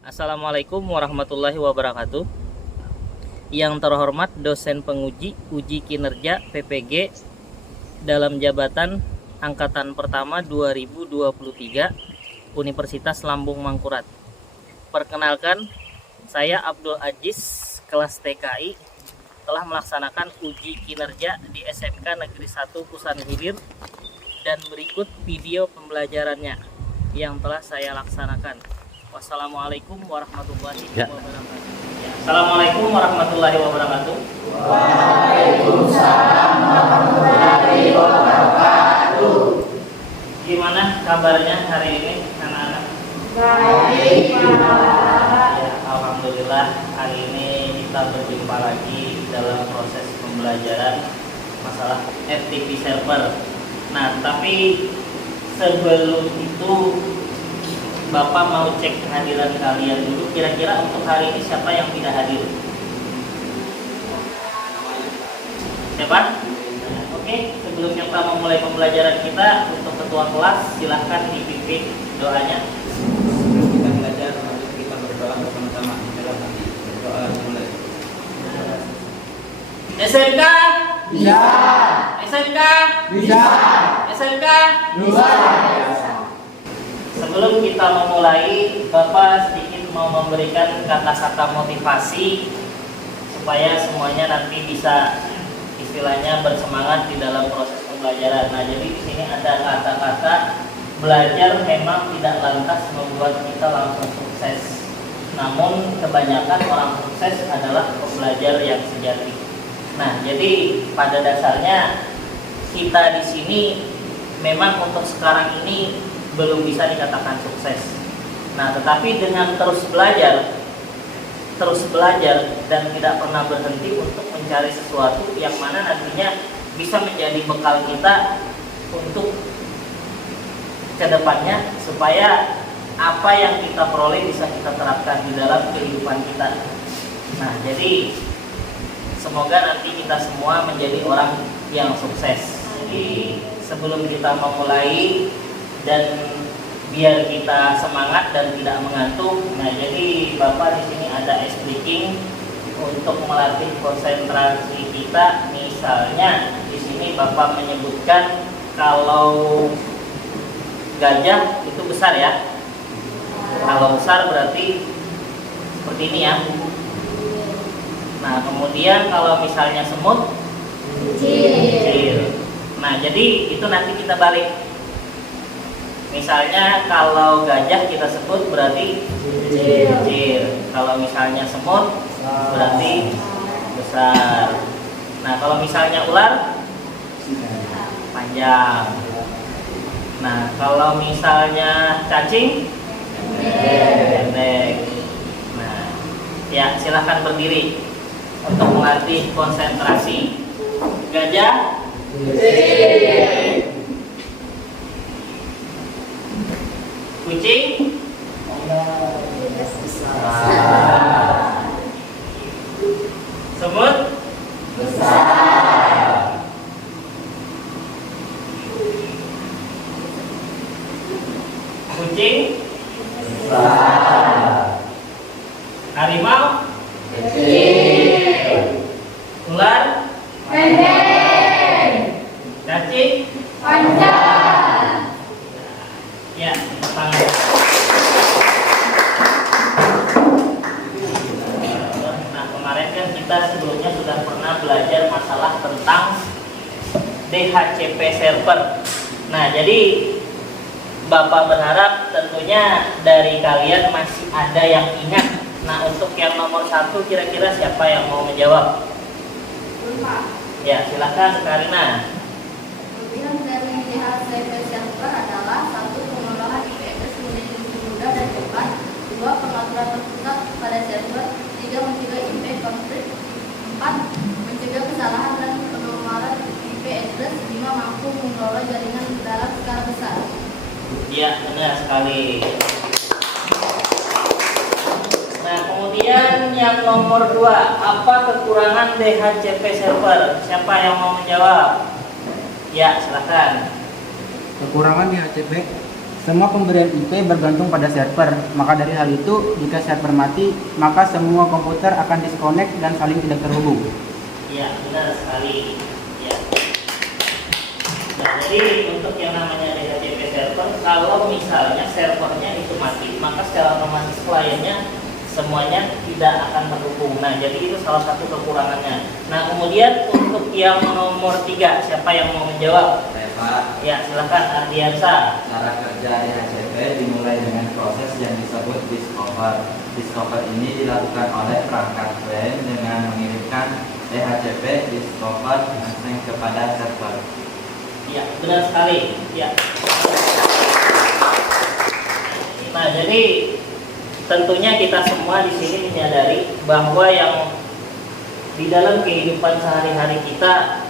Assalamualaikum warahmatullahi wabarakatuh. Yang terhormat dosen penguji uji kinerja PPG dalam jabatan Angkatan Pertama 2023 Universitas Lambung Mangkurat. Perkenalkan, saya Abdul Aziz, kelas TKI, telah melaksanakan uji kinerja di SMK Negeri 1 Kusan Hilir, dan berikut video pembelajarannya yang telah saya laksanakan. Wassalamualaikum warahmatullahi wabarakatuh. Assalamualaikum warahmatullahi wabarakatuh. Waalaikumsalam warahmatullahi wabarakatuh. Gimana kabarnya hari ini anak-anak? Baik, Pak. Ya, alhamdulillah hari ini kita berjumpa lagi dalam proses pembelajaran masalah FTP server. Nah, tapi sebelum itu Bapak mau cek kehadiran kalian dulu. Kira-kira untuk hari ini siapa yang tidak hadir? Siapa? Nah, oke, sebelum kita memulai pembelajaran kita, untuk ketua kelas silahkan dipimpin doanya. Kita belajar, mari kita berdoa bersama-sama. Doa mulai. SMK Bisa. SMK Bisa. SMK. Bisa. Sebelum kita memulai, Bapak sedikit mau memberikan kata-kata motivasi supaya semuanya nanti bisa istilahnya bersemangat di dalam proses pembelajaran. Nah, jadi di sini ada kata-kata belajar memang tidak lantas membuat kita langsung sukses. Namun kebanyakan orang sukses adalah pembelajar yang sejati. Nah, jadi pada dasarnya kita di sini memang untuk sekarang ini belum bisa dikatakan sukses. Nah, tetapi dengan terus belajar dan tidak pernah berhenti untuk mencari sesuatu yang mana nantinya bisa menjadi bekal kita untuk kedepannya, supaya apa yang kita peroleh bisa kita terapkan di dalam kehidupan kita. Nah, jadi semoga nanti kita semua menjadi orang yang sukses. Jadi sebelum kita memulai dan biar kita semangat dan tidak mengantuk, nah jadi Bapak di sini ada ice breaking untuk melatih konsentrasi kita. Misalnya di sini Bapak menyebutkan kalau gajah itu besar ya. Kalau besar berarti seperti ini ya. Nah, kemudian kalau misalnya semut kecil. Nah, jadi itu nanti kita balik. Misalnya kalau gajah kita sebut berarti kecil. Kalau misalnya semut berarti besar. Nah, kalau misalnya ular panjang. Nah, kalau misalnya cacing pendek. Nah, ya silahkan berdiri untuk melatih konsentrasi. Gajah kucing semut kucing harimau ular cacing ya, tangan. Nah, kemarin kan kita sebelumnya sudah pernah belajar masalah tentang DHCP server. Nah, jadi Bapak berharap tentunya dari kalian masih ada yang ingat. Nah, untuk yang nomor 1 kira-kira siapa yang mau menjawab? Ya, silakan Karina. Kelebihan dari DHCP server adalah: 1. Pengelolaan IP address menjadi lebih mudah dan cepat. 2. Pengaturan terpusat pada server. 3. Mencegah IP konflik. 4. Mencegah kesalahan dan penomoran IP address. 5. Mampu mengelola jaringan dalam skala besar. Ya, benar sekali. Nah, kemudian yang nomor 2, apa kekurangan DHCP server? Siapa yang mau menjawab? Ya, silakan. Kekurangan di HCP Semua pemberian IP bergantung pada server. Maka dari hal itu, jika server mati, maka semua komputer akan disconnect dan saling tidak terhubung. Iya, benar sekali. Ya. Nah, jadi untuk yang namanya DHCP server, kalau misalnya servernya itu mati, maka secara otomatis kliennya semuanya tidak akan terhubung. Nah, jadi itu salah satu kekurangannya. Nah, kemudian untuk yang nomor 3, siapa yang mau menjawab? Saya Pak. Ya, silakan Ardiansa. Cara kerja DHCP dimulai dengan proses yang disebut discover. Discover ini dilakukan oleh perangkat klien dengan mengirimkan DHCP discover message kepada server. Ya, benar sekali. Ya. Nah, jadi tentunya kita semua di sini menyadari bahwa yang di dalam kehidupan sehari-hari kita,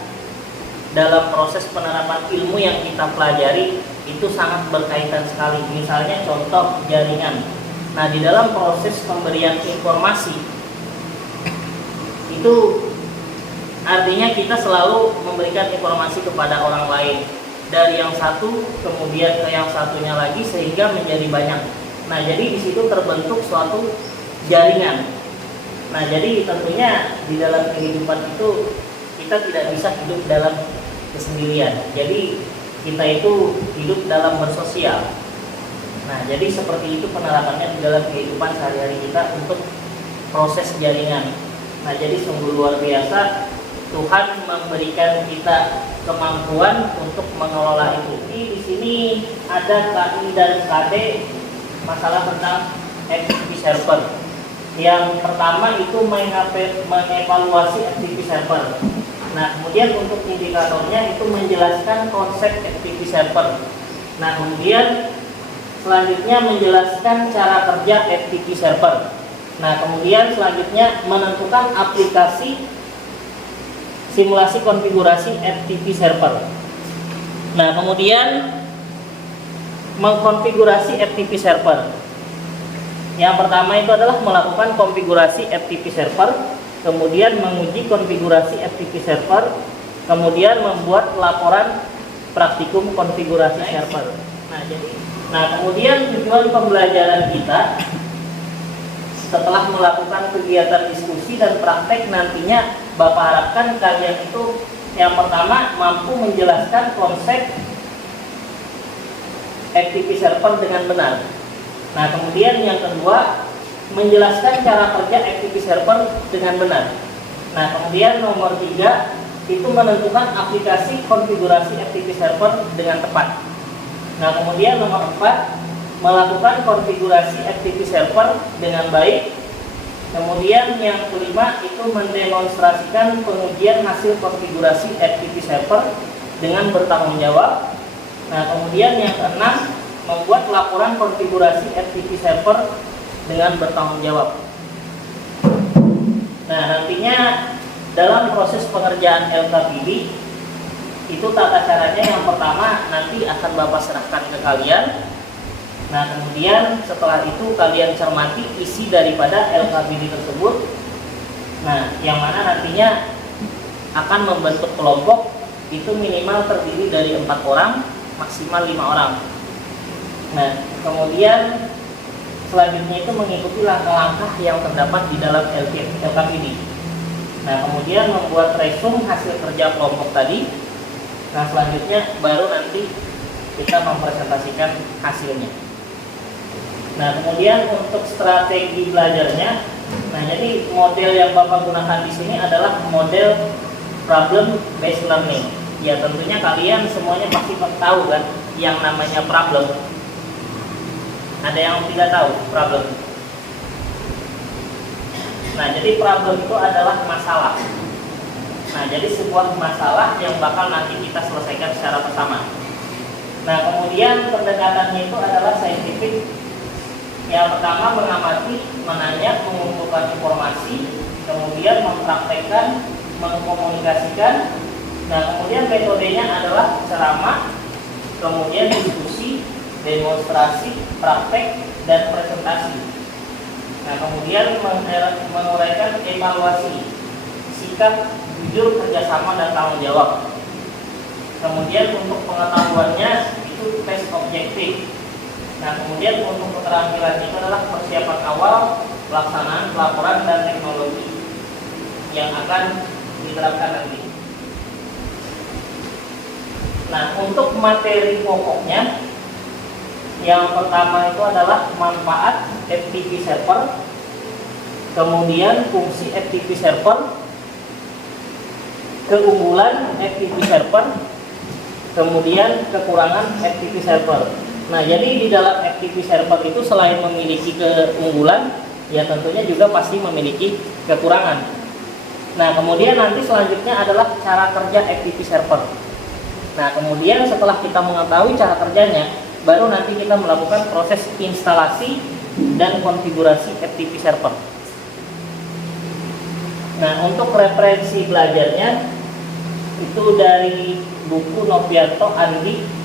dalam proses penerapan ilmu yang kita pelajari itu sangat berkaitan sekali. Misalnya contoh jaringan. Nah, di dalam proses pemberian informasi itu artinya kita selalu memberikan informasi kepada orang lain, dari yang satu kemudian ke yang satunya lagi sehingga menjadi banyak. Nah, jadi di situ terbentuk suatu jaringan. Nah, jadi tentunya di dalam kehidupan itu kita tidak bisa hidup dalam kesendirian. Jadi kita itu hidup dalam bersosial. Nah, jadi seperti itu penerapannya di dalam kehidupan sehari-hari kita untuk proses jaringan. Nah, jadi sungguh luar biasa Tuhan memberikan kita kemampuan untuk mengelola itu. Di sini ada KI dan KD masalah tentang FTP server. Yang pertama itu mengevaluasi FTP server. Nah, kemudian untuk indikatornya itu menjelaskan konsep FTP server. Nah, kemudian selanjutnya menjelaskan cara kerja FTP server. Nah, kemudian selanjutnya menentukan aplikasi simulasi konfigurasi FTP server. Nah, kemudian mengkonfigurasi FTP server. Yang pertama itu adalah melakukan konfigurasi FTP server, kemudian menguji konfigurasi FTP server, kemudian membuat laporan praktikum konfigurasi server. Nah, kemudian tujuan pembelajaran kita setelah melakukan kegiatan diskusi dan praktek nantinya Bapak harapkan kalian itu yang pertama mampu menjelaskan konsep FTP server dengan benar. Nah, kemudian yang kedua menjelaskan cara kerja FTP server dengan benar. Nah, kemudian nomor 3 itu menentukan aplikasi konfigurasi FTP server dengan tepat. Nah, kemudian nomor 4 melakukan konfigurasi FTP server dengan baik. Kemudian yang kelima itu mendemonstrasikan pengujian hasil konfigurasi FTP server dengan bertanggung jawab. Nah, kemudian yang keenam membuat laporan konfigurasi FTP server dengan bertanggung jawab. Nah, nantinya dalam proses pengerjaan LKPD itu tata caranya yang pertama nanti akan Bapak serahkan ke kalian. Nah, kemudian setelah itu kalian cermati isi daripada LKPD tersebut. Nah, yang mana nantinya akan membentuk kelompok itu minimal terdiri dari 4 orang, maksimal 5 orang. Nah, kemudian selanjutnya itu mengikuti langkah-langkah yang terdapat di dalam LKPD. Nah, kemudian membuat resume hasil kerja kelompok tadi. Nah, selanjutnya baru nanti kita mempresentasikan hasilnya. Nah, kemudian untuk strategi belajarnya, nah jadi model yang Bapak gunakan di sini adalah model problem based learning. Ya, tentunya kalian semuanya pasti tahu kan yang namanya problem. Ada yang tidak tahu problem? Nah, jadi problem itu adalah masalah. Nah, jadi sebuah masalah yang bakal nanti kita selesaikan secara bersama. Nah, kemudian pendekatannya itu adalah saintifik. Yang pertama mengamati, menanya, mengumpulkan informasi, kemudian mempraktekkan, mengkomunikasikan. Nah, kemudian metodenya adalah ceramah, kemudian diskusi, demonstrasi, praktek, dan presentasi. Nah, kemudian menguraikan evaluasi, sikap, jujur, kerjasama, dan tanggung jawab. Kemudian untuk pengetahuannya itu tes objektif. Nah, kemudian untuk keterampilan itu adalah persiapan awal, pelaksanaan, pelaporan, dan teknologi yang akan diterapkan nanti. Nah, untuk materi pokoknya, yang pertama itu adalah manfaat FTP server, kemudian fungsi FTP server, keunggulan FTP server, kemudian kekurangan FTP server. Nah, jadi di dalam FTP server itu selain memiliki keunggulan, ya tentunya juga pasti memiliki kekurangan. Nah, kemudian nanti selanjutnya adalah cara kerja FTP server. Nah, kemudian setelah kita mengetahui cara kerjanya, baru nanti kita melakukan proses instalasi dan konfigurasi FTP server. Nah, untuk referensi belajarnya itu dari buku Novianto Andi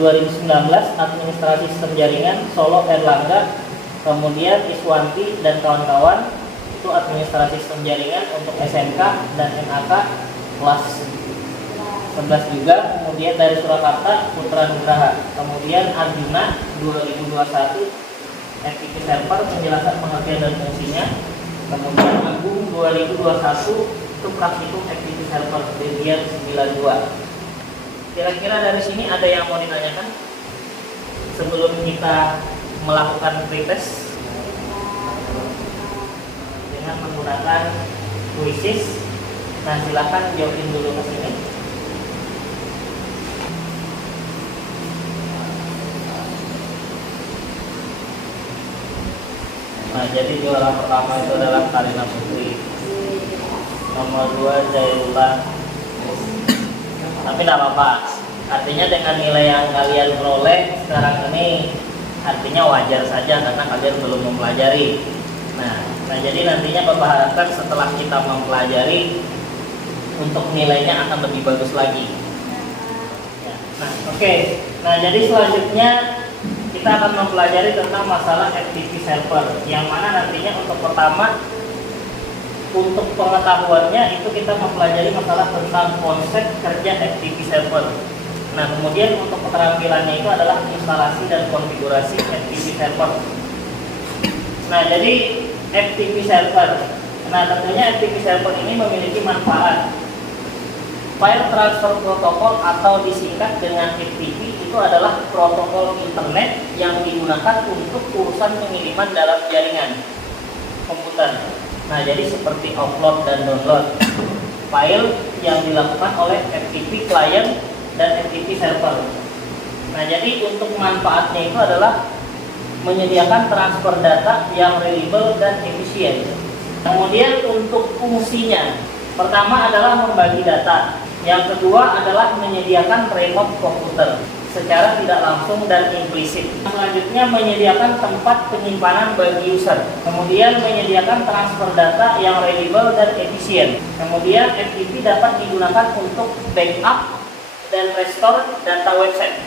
2019 Administrasi Sistem Jaringan Solo Erlangga, kemudian Iswanti dan kawan-kawan itu Administrasi Sistem Jaringan untuk SMK dan MAK kelas 11 juga, kemudian dari Surakarta Putra Nugraha, kemudian Arjuna 2021 FTP server penjelasan pengertian dan fungsinya, kemudian Agung 2021 itu praktikum FTP server bagian 92. Kira-kira dari sini ada yang mau ditanyakan sebelum kita melakukan pretest dengan menggunakan quizzes? Nah, silahkan jawabin dulu ke sini. Nah, jadi juara pertama itu adalah Karina Putri, nomor 2 Zairullah. Tapi tidak apa-apa, artinya dengan nilai yang kalian peroleh sekarang ini artinya wajar saja karena kalian belum mempelajari. Nah jadi nantinya Bapak harapkan setelah kita mempelajari untuk nilainya akan lebih bagus lagi ya. Nah oke. Nah jadi selanjutnya kita akan mempelajari tentang masalah FTP server, yang mana nantinya untuk pertama, untuk pengetahuannya itu kita mempelajari masalah tentang konsep kerja FTP server. Nah, kemudian untuk keterampilannya itu adalah instalasi dan konfigurasi FTP server. Nah, jadi FTP server. Nah, tentunya FTP server ini memiliki manfaat. File transfer protokol atau disingkat dengan FTP itu adalah protokol internet yang digunakan untuk urusan pengiriman dalam jaringan komputer. Nah, jadi seperti upload dan download file yang dilakukan oleh FTP client dan FTP server. Nah, jadi untuk manfaatnya itu adalah menyediakan transfer data yang reliable dan efisien. Kemudian untuk fungsinya, pertama adalah membagi data. Yang kedua adalah menyediakan remote komputer secara tidak langsung dan implisit. Selanjutnya menyediakan tempat penyimpanan bagi user. Kemudian menyediakan transfer data yang reliable dan efisien. Kemudian FTP dapat digunakan untuk backup dan restore data website.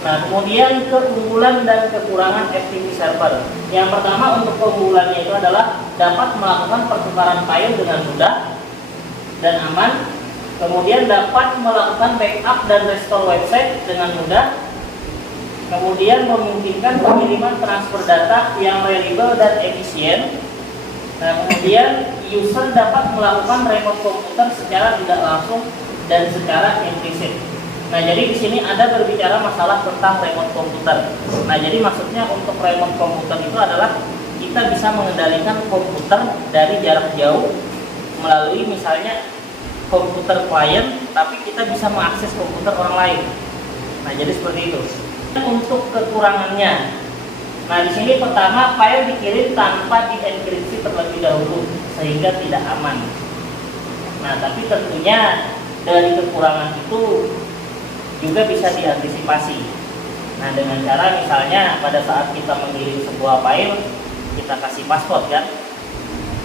Nah, kemudian keunggulan dan kekurangan FTP server. Yang pertama untuk keunggulannya itu adalah dapat melakukan pertukaran file dengan mudah dan aman. Kemudian dapat melakukan backup dan restore website dengan mudah. Kemudian memungkinkan pengiriman transfer data yang reliable dan efisien. Nah, kemudian user dapat melakukan remote komputer secara tidak langsung dan secara implisit. Nah, jadi di sini ada berbicara masalah tentang remote komputer. Nah, jadi maksudnya untuk remote komputer itu adalah kita bisa mengendalikan komputer dari jarak jauh melalui misalnya komputer klien, tapi kita bisa mengakses komputer orang lain. Nah, jadi seperti itu. Untuk kekurangannya, nah di sini pertama file dikirim tanpa dienkripsi terlebih dahulu sehingga tidak aman. Nah, tapi tentunya dari kekurangan itu juga bisa diantisipasi. Nah, dengan cara misalnya pada saat kita mengirim sebuah file, kita kasih password kan.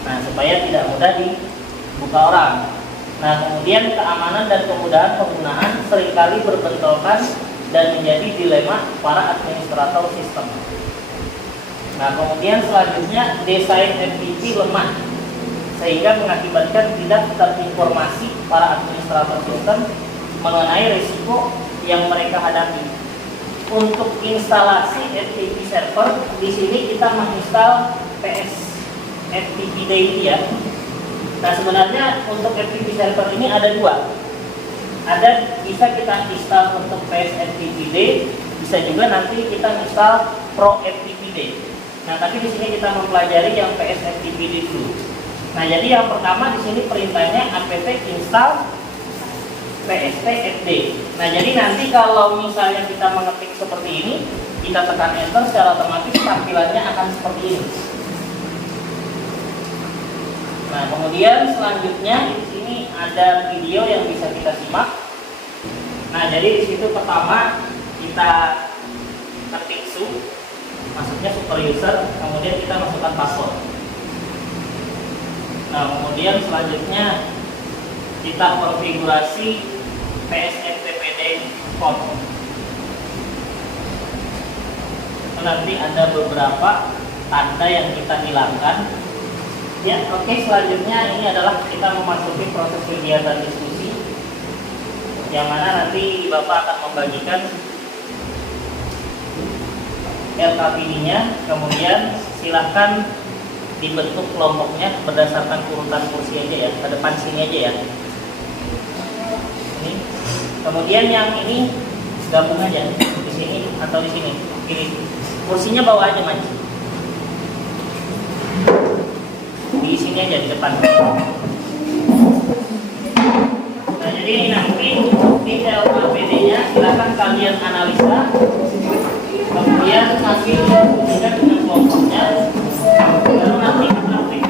Nah, supaya tidak mudah dibuka orang. Nah, kemudian keamanan dan kemudahan penggunaan seringkali berbentrokan dan menjadi dilema para administrator sistem. Nah, kemudian selanjutnya desain FTP lemah sehingga mengakibatkan tidak terinformasi para administrator sistem mengenai risiko yang mereka hadapi. untuk instalasi FTP server, di sini kita menginstal PS FTP Day ya. Nah sebenarnya untuk FTP server ini ada dua. Ada bisa kita install untuk PS FTP Day, bisa juga nanti kita install Pro FTP Day. Nah tapi di sini kita mempelajari yang PS FTP Day dulu. Nah jadi yang pertama di sini perintahnya apt install PSP FD. Nah jadi nanti kalau misalnya kita mengetik seperti ini, kita tekan enter, secara otomatis tampilannya akan seperti ini. Nah kemudian selanjutnya di sini ada video yang bisa kita simak. Nah jadi di situ pertama kita ketik su, maksudnya super user, kemudian kita masukkan password. Nah kemudian selanjutnya kita konfigurasi PSFTPD port. Nanti ada beberapa tanda yang kita hilangkan. Ya, oke. Selanjutnya ini adalah kita memasuki proses kegiatan diskusi, yang mana nanti Bapak akan membagikan LKPD-nya. Kemudian silahkan dibentuk kelompoknya berdasarkan urutan kursi aja ya. Ke depan sini aja ya. Kemudian yang ini gabung aja di sini atau di sini. Ini kursinya bawa aja Mas. Di sini aja di depan. Nah jadi ini nanti di LKPD-nya silakan kalian analisa. Kemudian nanti dihubungkan dengan kelompoknya. Baru nanti praktik.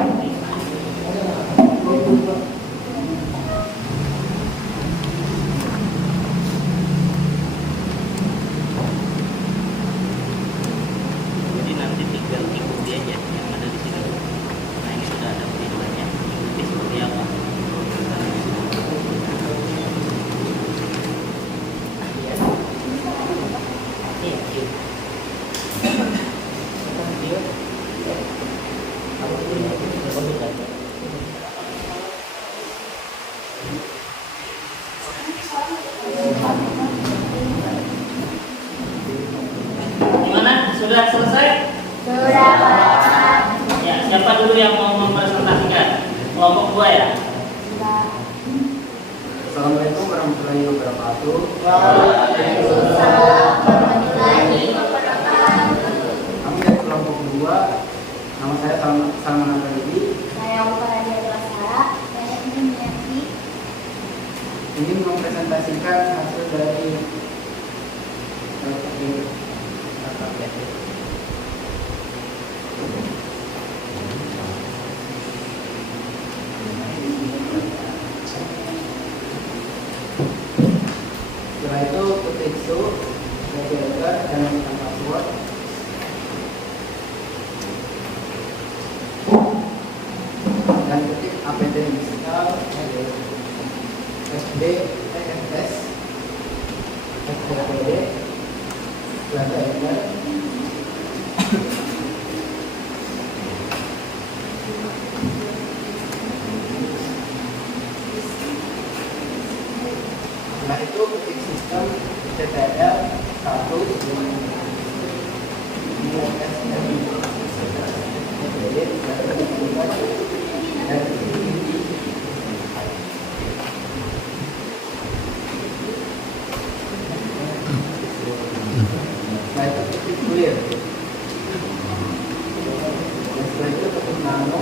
Gimana? Sudah selesai? Sudah, Pak. Ya, siapa dulu yang mau mempresentasikan? Kelompok 2 ya? Assalamualaikum warahmatullahi wabarakatuh. Waalaikumsalam warahmatullahi wabarakatuh. Kami dari kelompok 2. Nama saya Salman Al-Faribi. Saya Upadia Lasara. Saya Indriati. Ingin mempresentasikan hasil dari setelah itu ketik su, filter dan masukkan password. Dan ketik apt install SD EFS FTPD. Setelah enter. Setelah itu ketik sistem TTL 1 setelah itu ketik clear. Dan setelah itu ketik nano.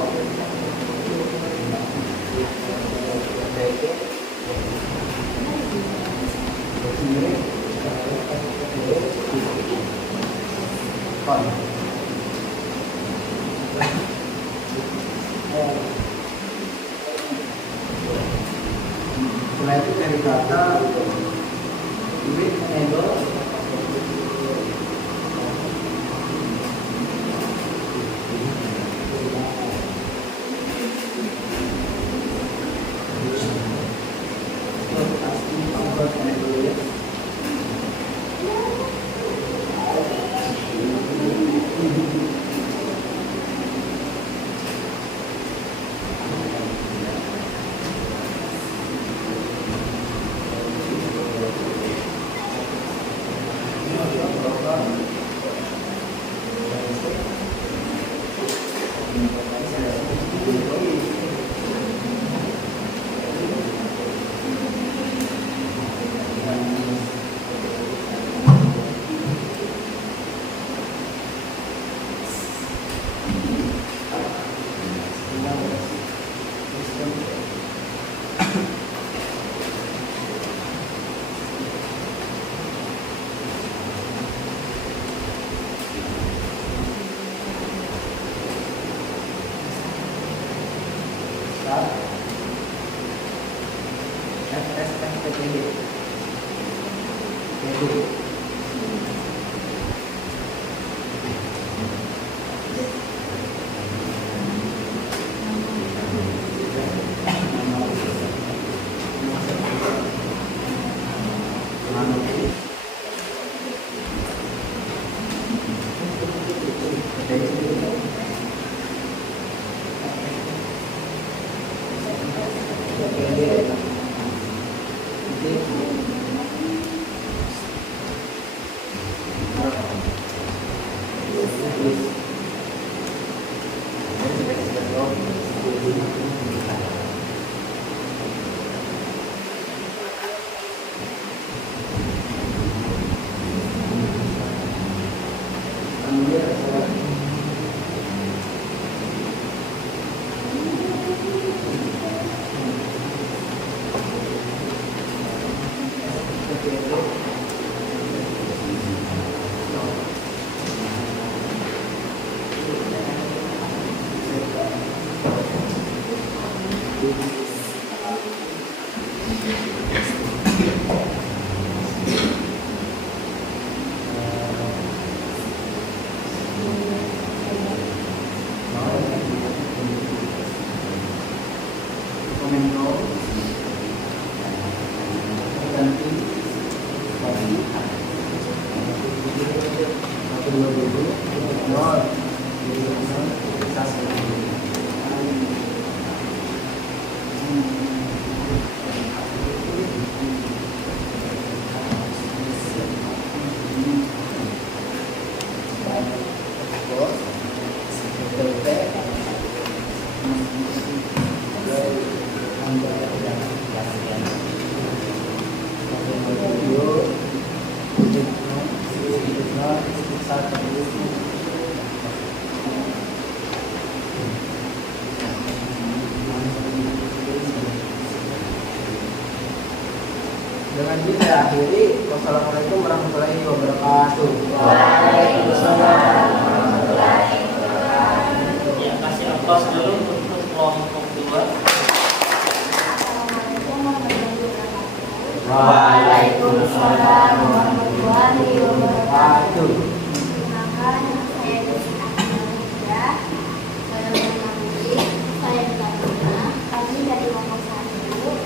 Setelah itu cari kata with enable. Dengan ini saya akhiri. Wassalamualaikum warahmatullahi wabarakatuh. Ya, kasih aplaus dulu untuk kelompok 2. Waalaikumsalam warahmatullahi wabarakatuh. Wabarakatuh. Saya Desi Akhiranida. Saya mengambil, saya Dilarina. Kami dari kelompok 1.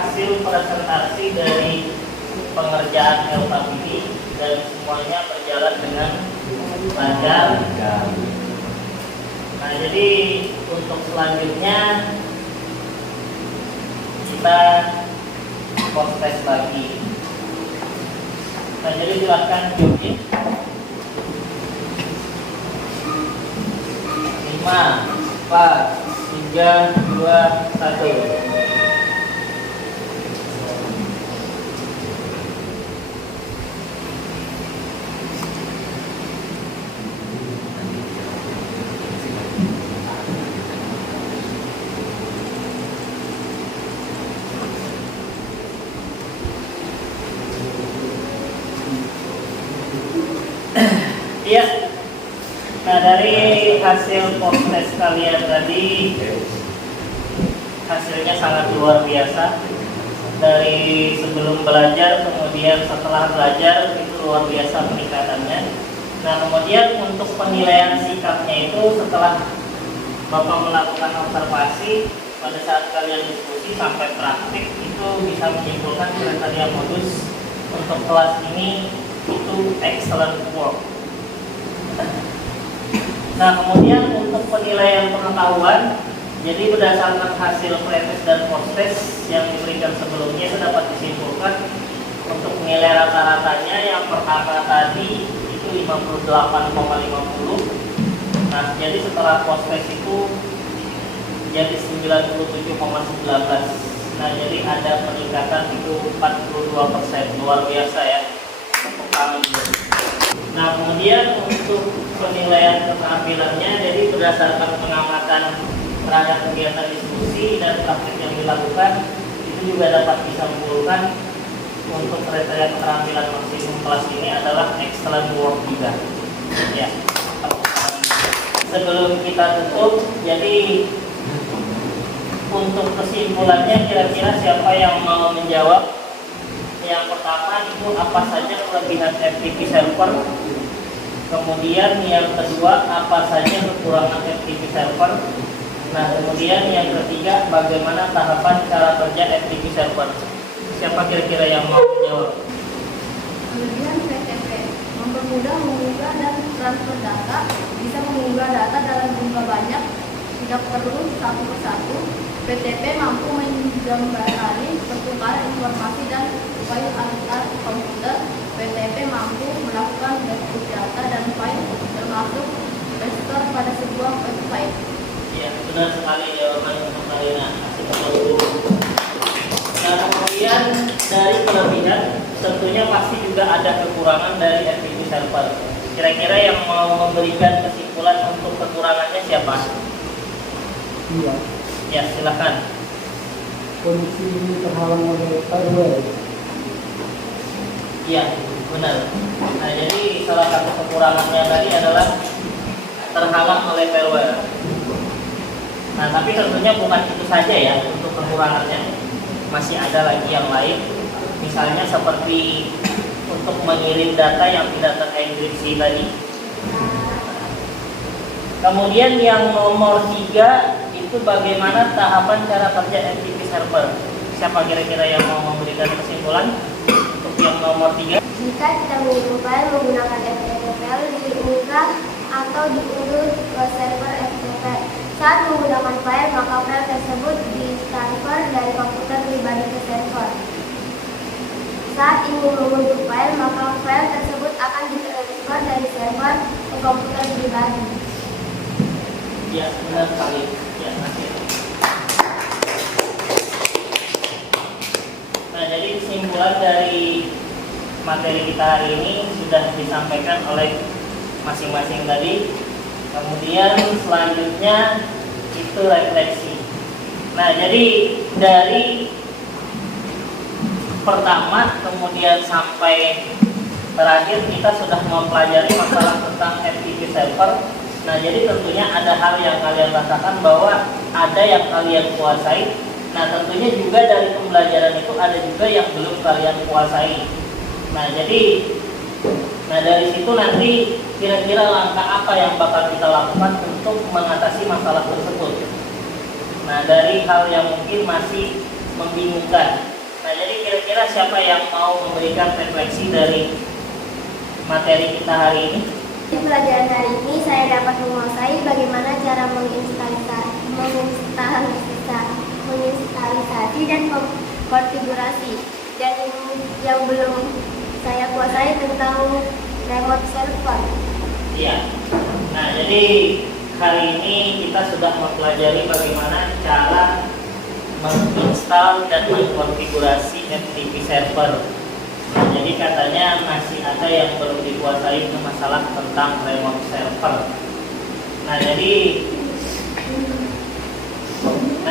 hasil presentasi dari pengerjaan LKPD dan semuanya berjalan dengan lancar. Nah, jadi untuk selanjutnya kita post test lagi. Nah, jadi silakan Yogi. 5, 4, 3, 2, 1. Iya. Nah, dari hasil post test kalian tadi, hasilnya sangat luar biasa. Dari sebelum belajar, kemudian setelah belajar, itu luar biasa peningkatannya. Nah, kemudian untuk penilaian sikapnya itu setelah Bapak melakukan observasi, pada saat kalian diskusi sampai praktik, itu bisa menyimpulkan kriteria modus untuk kelas ini itu excellent work. Nah, kemudian untuk penilaian pengetahuan, jadi berdasarkan hasil pretest dan post-test yang diberikan sebelumnya itu dapat disimpulkan untuk nilai rata-ratanya yang pertama tadi itu 58,50. Nah, jadi setelah post-test itu jadi 97,19. Nah, jadi ada peningkatan itu 42%, luar biasa ya untuk kami. Nah, kemudian untuk penilaian keterampilannya, jadi berdasarkan pengamatan terhadap kegiatan diskusi dan praktik yang dilakukan, itu juga dapat disimpulkan untuk kriteria keterampilan maksimum kelas ini adalah excellent work juga. Ya. Sebelum kita tutup, jadi untuk kesimpulannya kira-kira siapa yang mau menjawab? Yang pertama itu apa saja kelebihan FTP server. Kemudian yang kedua apa saja kekurangan FTP server. Nah, kemudian yang ketiga bagaimana tahapan cara kerja FTP server. Siapa kira-kira yang mau menjawab? Kelebihan PTP mempermudah mengunggah dan transfer data, bisa mengunggah data dalam jumlah banyak, tidak perlu satu persatu. PTP mampu menjembatani pertukaran informasi dan file antar komputer. PTP mampu melakukan backup data dan file, termasuk restore pada sebuah website. Ya, benar sekali jawaban untuk Karina. Kasih tepuk dulu. Nah, kemudian dari kelebihan, tentunya pasti juga ada kekurangan dari FTP server. Kira-kira yang mau memberikan kesimpulan untuk kekurangannya siapa? Iya. Ya, silakan. Koneksi ini terhalang oleh firewall. Iya, benar. Nah, jadi salah satu kekurangannya tadi adalah terhalang oleh firewall. Nah, tapi tentunya bukan itu saja ya untuk kekurangannya. Masih ada lagi yang lain. Misalnya seperti untuk mengirim data yang tidak terenkripsi tadi. Kemudian yang nomor 3 itu bagaimana tahapan cara kerja FTP server. Siapa kira-kira yang mau memberikan kesimpulan untuk yang nomor 3? Jika kita mengirim file menggunakan FTP file diunggah atau diunduh ke server FTP. Saat menggunakan file, maka file tersebut ditransfer dari komputer pribadi ke server. Saat ingin mengunduh file, maka file tersebut akan ditransfer dari server ke komputer pribadi. Ya, benar sekali. Ya, masih. Nah, jadi kesimpulan dari materi kita hari ini sudah disampaikan oleh masing-masing tadi. Kemudian selanjutnya itu refleksi. Nah, jadi dari pertama kemudian sampai terakhir kita sudah mempelajari masalah tentang FTP server. Nah, jadi tentunya ada hal yang kalian rasakan bahwa ada yang kalian kuasai. Nah, tentunya juga dari pembelajaran itu ada juga yang belum kalian kuasai. Nah, dari situ nanti kira-kira langkah apa yang bakal kita lakukan untuk mengatasi masalah tersebut. Nah, dari hal yang mungkin masih membingungkan. Nah, jadi kira-kira siapa yang mau memberikan refleksi dari materi kita hari ini? Di pelajaran hari ini saya dapat menguasai bagaimana cara menginstalisasi dan konfigurasi. Dan yang belum saya kuasai tentang remote server. Iya. Nah, jadi hari ini kita sudah mempelajari bagaimana cara menginstal dan mengkonfigurasi FTP server. Nah, jadi katanya masih ada yang belum dikuasai itu masalah tentang remote server. Nah, jadi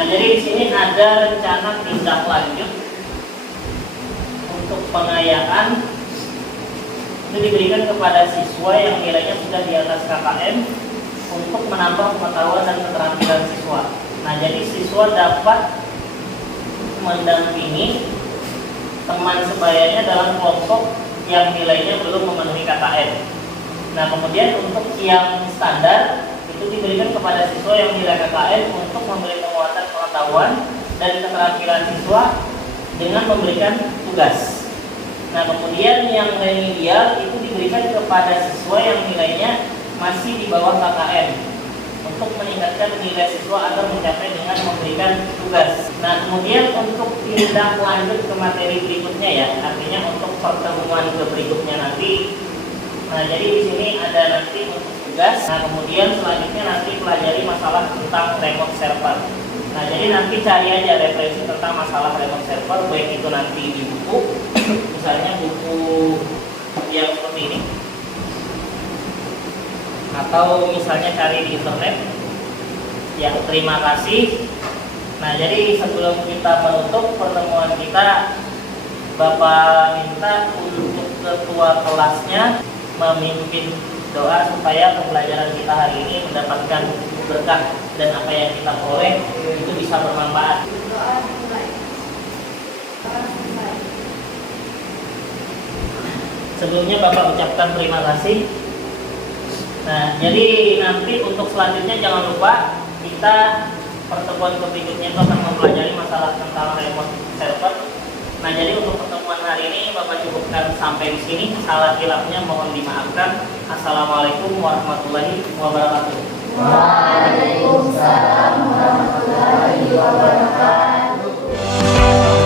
di sini ada rencana tindak lanjut untuk pengayaan itu diberikan kepada siswa yang nilainya sudah di atas KKM untuk menambah pengetahuan dan keterampilan siswa. Nah, jadi siswa dapat mendampingi teman sebayanya dalam kelompok yang nilainya belum memenuhi KKM. Nah, kemudian untuk yang standar itu diberikan kepada siswa yang nilai KKM untuk memberi penguatan pengetahuan dan keterampilan siswa dengan memberikan tugas. Nah, kemudian yang remedial itu diberikan kepada siswa yang nilainya masih di bawah KKM untuk meningkatkan nilai siswa agar mencapai dengan memberikan tugas. Nah, kemudian untuk tindak lanjut ke materi berikutnya ya, artinya untuk pertemuan ke berikutnya nanti. Nah, jadi di sini ada nanti untuk tugas. Nah, kemudian selanjutnya nanti pelajari masalah tentang remote server. Nah, jadi nanti cari aja referensi tentang masalah remote server, baik itu nanti di buku, misalnya buku yang seperti ini, atau misalnya cari di internet. Ya, terima kasih. Nah, jadi sebelum kita menutup pertemuan kita, Bapak minta untuk ketua kelasnya memimpin doa supaya pembelajaran kita hari ini mendapatkan berkah dan apa yang kita peroleh itu bisa bermanfaat. Doa dimulai. Sebelumnya Bapak ucapkan terima kasih. Nah, jadi nanti untuk selanjutnya jangan lupa kita pertemuan berikutnya itu akan mempelajari masalah tentang remote server. Nah, jadi untuk pertemuan hari ini Bapak cukupkan sampai di sini. Salah hilafnya mohon dimaafkan. Assalamualaikum warahmatullahi wabarakatuh. Waalaikumsalam warahmatullahi wabarakatuh.